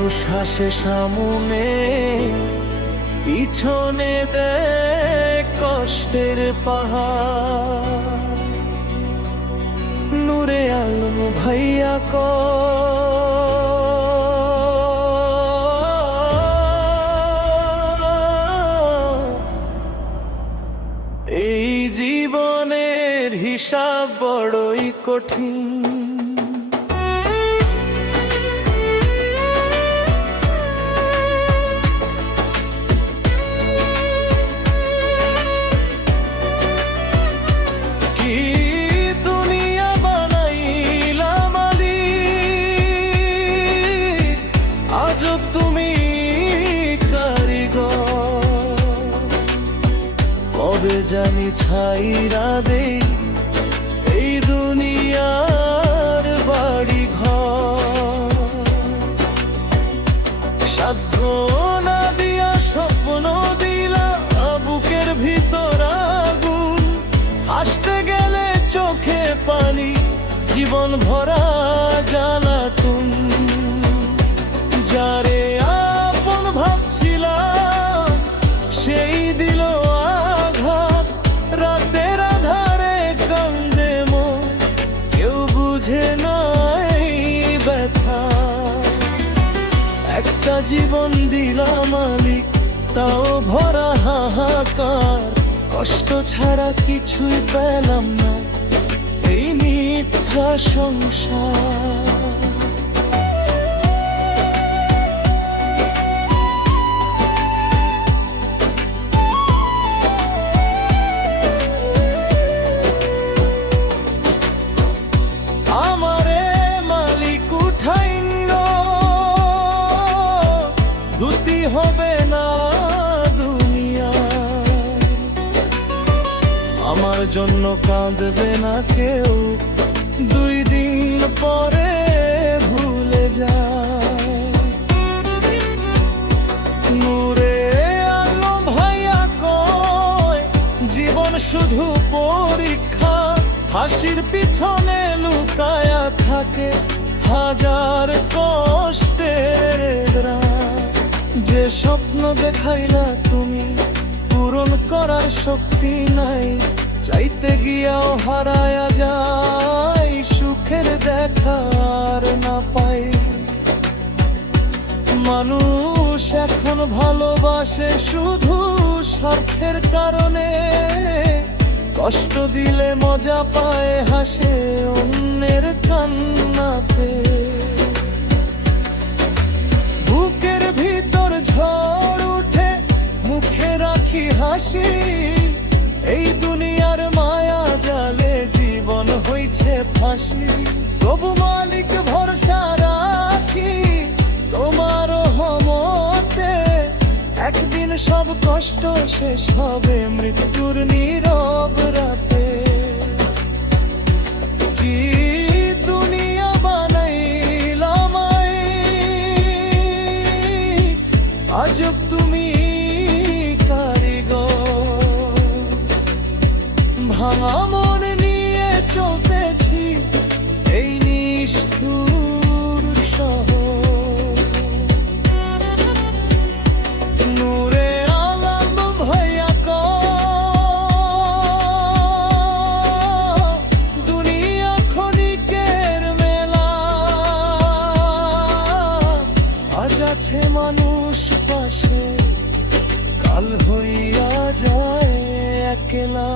মানুষ হাসে সামনে, পিছনে দেয় কষ্টের পাহাড়। নূরে আলম ভাইয়া এই জীবনের হিসাব বড়ই কঠিন। কবে জানি ছাইরা দেই এই দুনিয়ার বাড়ি ঘর। সাধ্য না দিয়া স্বপ্ন দিলা বুকের ভিতর আগুন। হাসতে গেলে চোখে পানি, জীবন ভরা জ্বালাতন। যারে আপন ভাবছিলাম সেই দিল আঘাত। রাতের আধারে কান্দে মন, কেউ বুঝে নাই ব্যথা। একটা জীবন দিলাম মালিক, তাও ভরা হাহাকার। কষ্ট ছাড়া কিছুই পেলাম না এই মিথ্যা সংসার। হবে না দুনিয়া, আমার জন্য কাঁদবে না কেউ। 2 দিন পরে ভুলে যায়। নূরে আলো ভাইয়া কয় জীবন শুধু পরীক্ষা। হাসির পিছনে লুকায়া থাকে হাজার কষ্টের রাত। যে স্বপ্ন দেখাইলা তুমি পূরণ করার শক্তি নাই। চাইতে গিয়াও হারায়া যায়, সুখের দেখার না পাই। মানুষ এখন ভালোবাসে শুধু স্বার্থের কারণে। কষ্ট দিলে মজা পায়, হাসে অন্যের কান্নাতে। বুকের ভিতর ঝড় উঠে, মুখে রাখি হাসি। এই দুনিয়ার মায়া জালে জীবন হইছে ফাঁসি। তবু মালিক ভরসা রাখি তোমার রহমতে। একদিন সব কষ্ট শেষ হবে মৃত্যুর নীরব রাতে। কি দুনিয়া বানাইলাম আজব তুমি কারিগর। ভাঙা মন নিয়ে চলতেছি এই নিষ্ঠুর শহর। নূরে আলম ভাইয়া দুনিয়া ক্ষণিকের মেলা। আজ আছে মানুষ পাশে, কাল হইয়া যায় একলা।